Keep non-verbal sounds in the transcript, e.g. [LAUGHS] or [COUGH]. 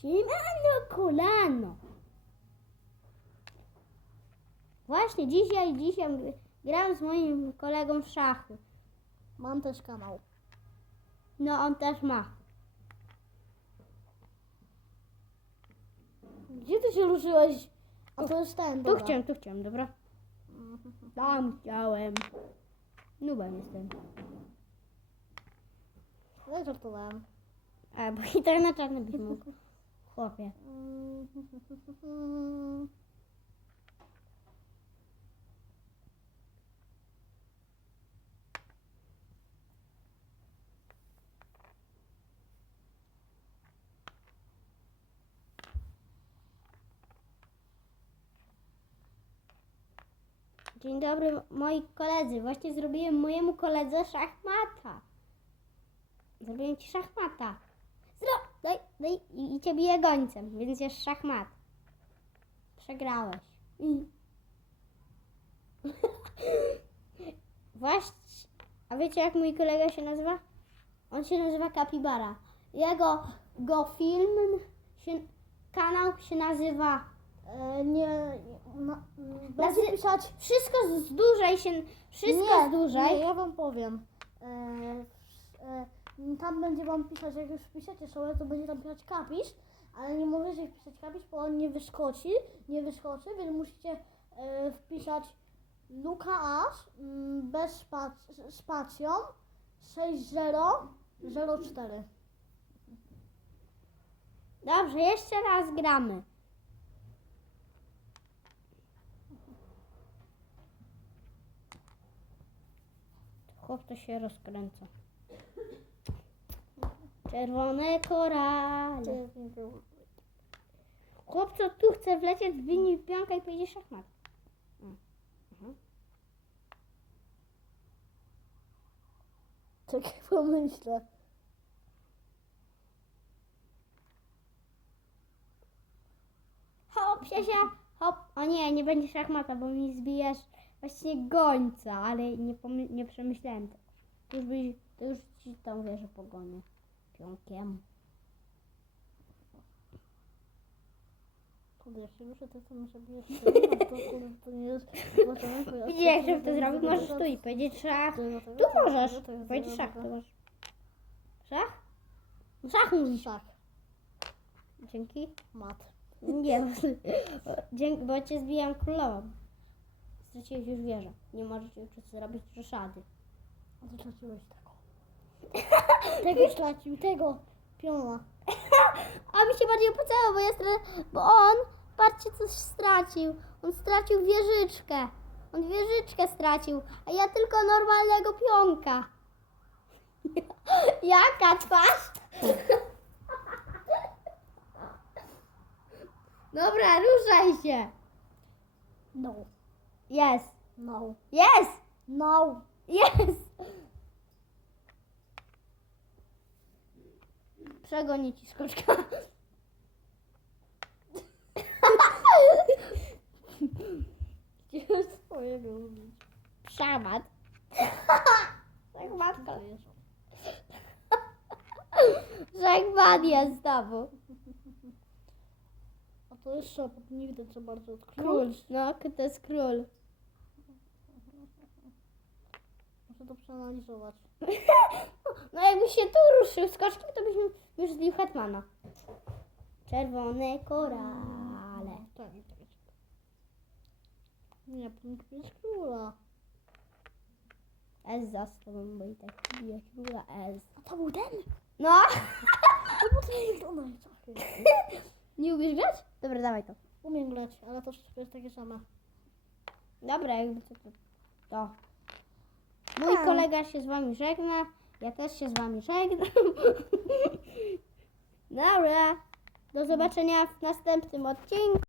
Siemano kolano. Właśnie dzisiaj, dzisiaj gr- gram z moim kolegą w szachy. Mam też kanał. No on też ma. Gdzie ty się ruszyłeś? A to jest ten, Tu dobra. chciałem, tu chciałem, dobra? Tam chciałem. Nubem jestem. Ja żartowałem. A, bo i tak na czarny byś mógł. [LAUGHS] Chłopie. Dzień dobry moi koledzy. Właśnie zrobiłem mojemu koledze szachmata. Zrobiłem ci szachmata. Daj, daj i, i cię biję gońcem, więc jest szachmat. Przegrałeś. I... [LAUGHS] Właśnie. A wiecie jak mój kolega się nazywa? On się nazywa Kapibara. Jego go film się, kanał się nazywa E, nie, nie na, Nazy- będzie pisać... Wszystko z dłużej się wszystko nie, z dłużej. Nie, ja wam powiem. E, tam będzie wam pisać, jak już piszecie sobie, to będzie tam pisać kapisz, ale nie możecie wpisać kapisz, bo on nie wyskoczy, nie wyskoczy, więc musicie e, wpisać Lukasz mm, bez spac spacją 6004. Dobrze, jeszcze raz gramy. Chłop to się rozkręca. Czerwone korale. Chłop co tu chce wlecieć, zwinij pionka i pojedzie szachmat. Czekaj, [LAUGHS] pomyślę. Hop, Siasia, hop. O nie, nie będzie szachmata, bo mi zbijesz właśnie gońca, ale nie, nie przemyślałem tego. To już, byś, to już ci tą wieżę pogonię. Pionkiem. Kurde, się ruszę, to co muszę bijać to kurde, to nie jest... Widzisz, jak żeby to zrobić, możesz tu i powiedzieć szach. Tu możesz. Powiedzieć szach, to masz. Szach? Szach mówisz. Szach, Dzięki. mat. Nie, dzięki, bo cię zbijam królową. Straciłeś już wieżę. Nie możesz już zrobić roszady. Ty straciłeś tego. Stracił, tego. Piona. A mi się bardziej opłacało, bo, ja stra- bo on, patrzcie, coś stracił. On stracił wieżyczkę. On wieżyczkę stracił, a ja tylko normalnego pionka. [LAUGHS] Jaka twarz? Dobra, ruszaj się. No. Jest, No. jest, No. jest. Przegoni ci skoczka. Chciałem swojego ubić. Szachmat. Szachmatka. Szachmat jest znowu. A to jest szepot, nie widać co bardzo od Król. No, to jest król. Muszę to przeanalizować. [LAUGHS] No jakbyś się tu ruszył skoczkiem, to byśmy już zbił Hetmana. Czerwone korale. Tak, tak, tak. Nie, punkt jest króla. S za tobą, bo i tak bije króla S. A to był ten? No! [LAUGHS] To był ten, ona jest. [LAUGHS] Nie umiesz grać? Dobra, dawaj to. Umiem grać, ale to wszystko jest takie same. Dobra, jakby to. to. Mój A. kolega się z wami żegna. Ja też się z wami żegnam. [LAUGHS] Dobra. Do zobaczenia w następnym odcinku.